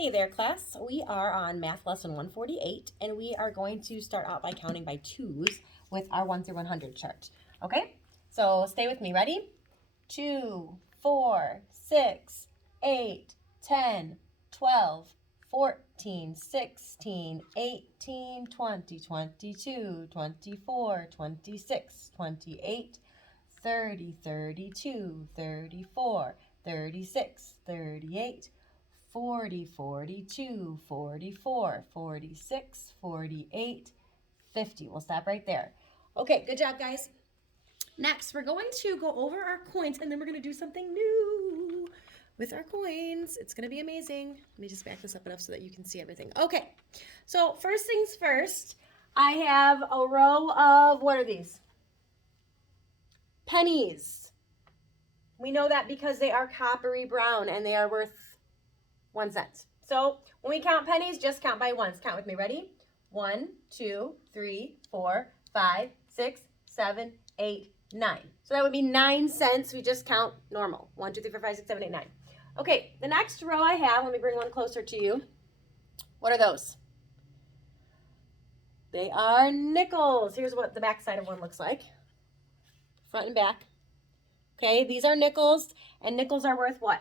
Hey there, class. We are on math lesson 148, and we are going to start out by counting by twos with our 1 through 100 chart. Okay? So stay with me. Ready? 2, 4, 6, 8, 10, 12, 14, 16, 18, 20, 22, 24, 26, 28, 30, 32, 34, 36, 38, 40, 42, 44, 46, 48, 50. We'll stop right there. Okay, good job, guys. Next, we're going to go over our coins, and then we're going to do something new with our coins. It's going to be amazing. Let me just back this up enough so that you can see everything. Okay, so first things first, I have a row of, what are these? Pennies. We know that because they are coppery brown, and they are worth 1 cent. So when we count pennies, just count by ones. Count with me. Ready? 1, 2, 3, 4, 5, 6, 7, 8, 9. So that would be 9 cents. We just count normal. 1, 2, 3, 4, 5, 6, 7, 8, 9. Okay, the next row I have, let me bring one closer to you. What are those? They are nickels. Here's what the back side of one looks like. Front and back. Okay, these are nickels, and nickels are worth what?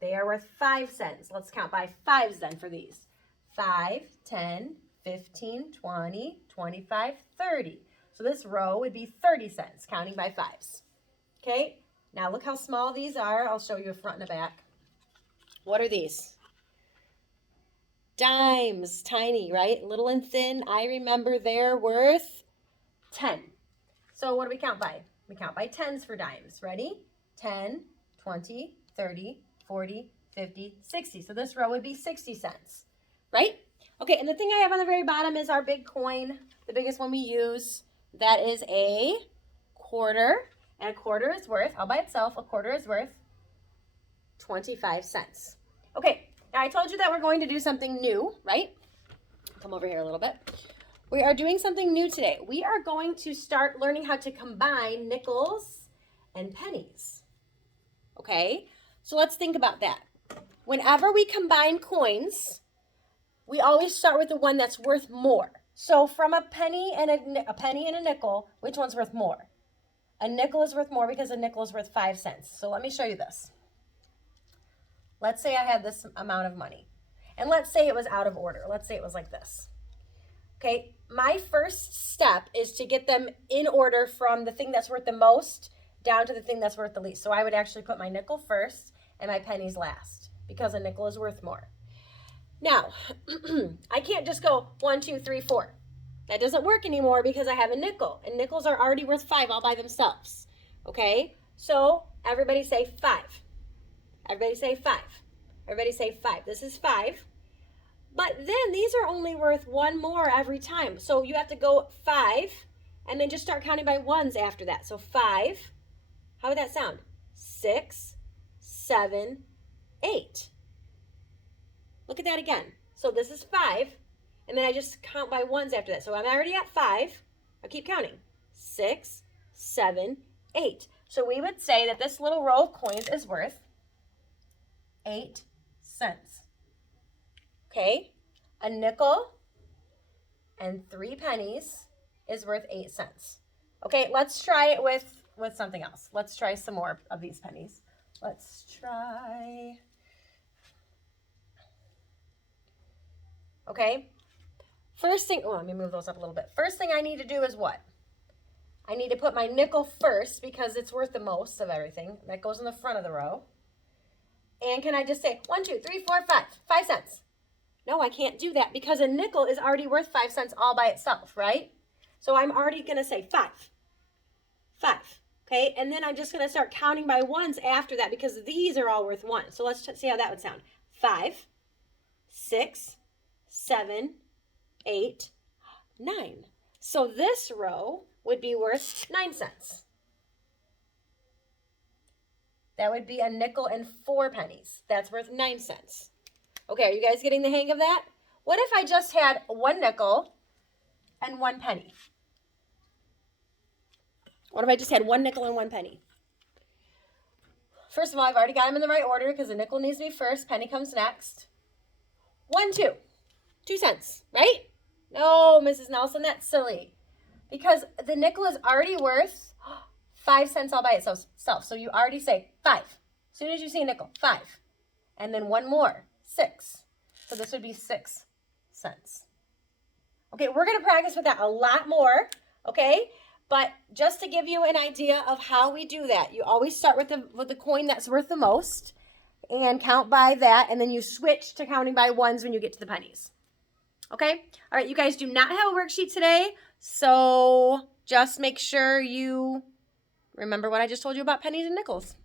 They are worth 5 cents. Let's count by fives then for these. 5, 10, 15, 20, 25, 30. So this row would be 30 cents, counting by fives. Okay, now look how small these are. I'll show you a front and a back. What are these? Dimes, tiny, right? Little and thin. I remember they're worth 10. So what do we count by? We count by tens for dimes. Ready? 10, 20, 30, 40, 50, 60. So this row would be 60 cents, right? Okay, and the thing I have on the very bottom is our big coin, the biggest one we use. That is a quarter, and a quarter is worth, all by itself, a quarter is worth 25 cents. Okay, now I told you that we're going to do something new, right? Come over here a little bit. We are doing something new today. We are going to start learning how to combine nickels and pennies, okay? So let's think about that. Whenever we combine coins, we always start with the one that's worth more. So from a penny and a nickel, which one's worth more? A nickel is worth more because a nickel is worth 5 cents. So let me show you this. Let's say I had this amount of money. And let's say it was out of order. Let's say it was like this. Okay, my first step is to get them in order from the thing that's worth the most down to the thing that's worth the least. So I would actually put my nickel first and my pennies last because a nickel is worth more. Now, I can't just go 1, 2, 3, 4. That doesn't work anymore because I have a nickel, and nickels are already worth 5 all by themselves. Okay, so everybody say 5. Everybody say 5. Everybody say 5. This is 5. But then these are only worth 1 more every time. So you have to go 5 and then just start counting by ones after that. So 5, how would that sound? 6, 7, 8. Look at that again. So this is 5, and then I just count by ones after that. So I'm already at 5. I'll keep counting. 6, 7, 8. So we would say that this little row of coins is worth 8 cents. Okay, a nickel and 3 pennies is worth 8 cents. Okay, let's try it with something else. Let's try some more of these pennies. Let's try, okay. First thing, let me move those up a little bit. First thing I need to do is what? I need to put my nickel first because it's worth the most of everything. That goes in the front of the row. And can I just say 1, 2, 3, 4, 5, 5 cents? No, I can't do that because a nickel is already worth 5 cents all by itself, right? So I'm already going to say 5. 5, okay? And then I'm just going to start counting by ones after that because these are all worth 1. So let's see how that would sound. 5, 6, 7, 8, 9. So this row would be worth 9 cents. That would be a nickel and 4 pennies. That's worth 9 cents. Okay, are you guys getting the hang of that? What if I just had 1 nickel and 1 penny? What if I just had 1 nickel and 1 penny? First of all, I've already got them in the right order because the nickel needs to be first. Penny comes next. 1, 2. 2 cents, right? No, Mrs. Nelson, that's silly. Because the nickel is already worth 5 cents all by itself. So you already say 5. As soon as you see a nickel, 5. And then one more, 6. So this would be 6 cents. Okay, we're going to practice with that a lot more, okay? But just to give you an idea of how we do that, you always start with the coin that's worth the most and count by that, and then you switch to counting by ones when you get to the pennies. Okay? All right, you guys do not have a worksheet today, so just make sure you remember what I just told you about pennies and nickels.